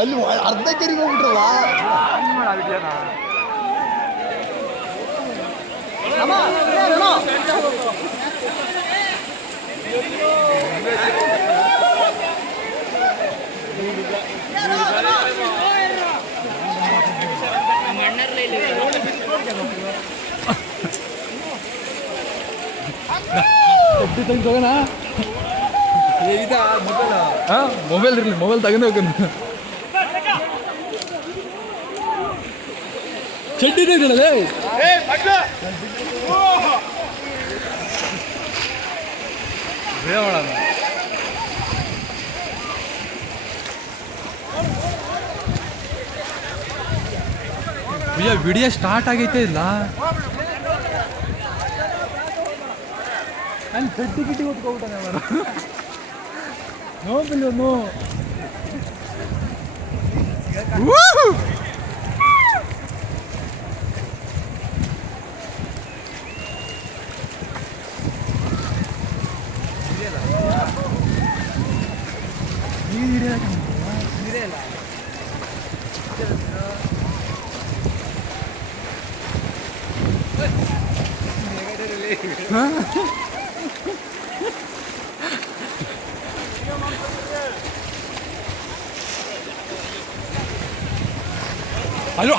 ಅಲ್ಲಿ ಅರ್ಧ ಕೆರಿಗೆ ಹೋಗ್ಬಿಟ್ರಲ್ಲ. ಮೊಬೈಲ್ ಇರಲಿ, ಮೊಬೈಲ್ ತಗೊಂಡು ಹೋಗೋಣ. ಚಡ್ಡಿ ತೆಗ್ದಲ್ಲ ವಿಡಿಯೋ ಸ್ಟಾರ್ಟ್ ಆಗೈತೆ ಇಲ್ಲ. ನಾನು ಚಡ್ಡಿ ಗಿಟ್ಟಿ ಹೊತ್ಕೊಬಿಟ್ಟಾನೆ ಅವರ ನೋಬಿಲ್ಲ.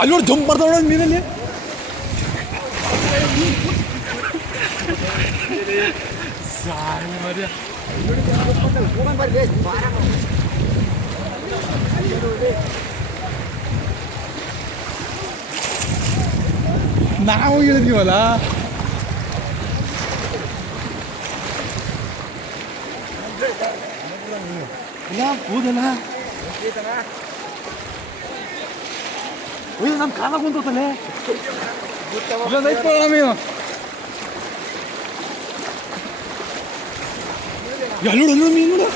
ಅಲ್ಲಿ ಜಂಪ್ ಮಾಡ್ತಾವ ಮೀನಲ್ಲಿ. ನಾವು ಹೇಳಿದ್ವಲ್ಲ, ಹೌದಲ್ಲ ನಮ್ಮ ಕಾಲ ಬಂತಲ್ಲೇ ಮೀನು. ಎಲ್ಲೋಡು ಮೀನು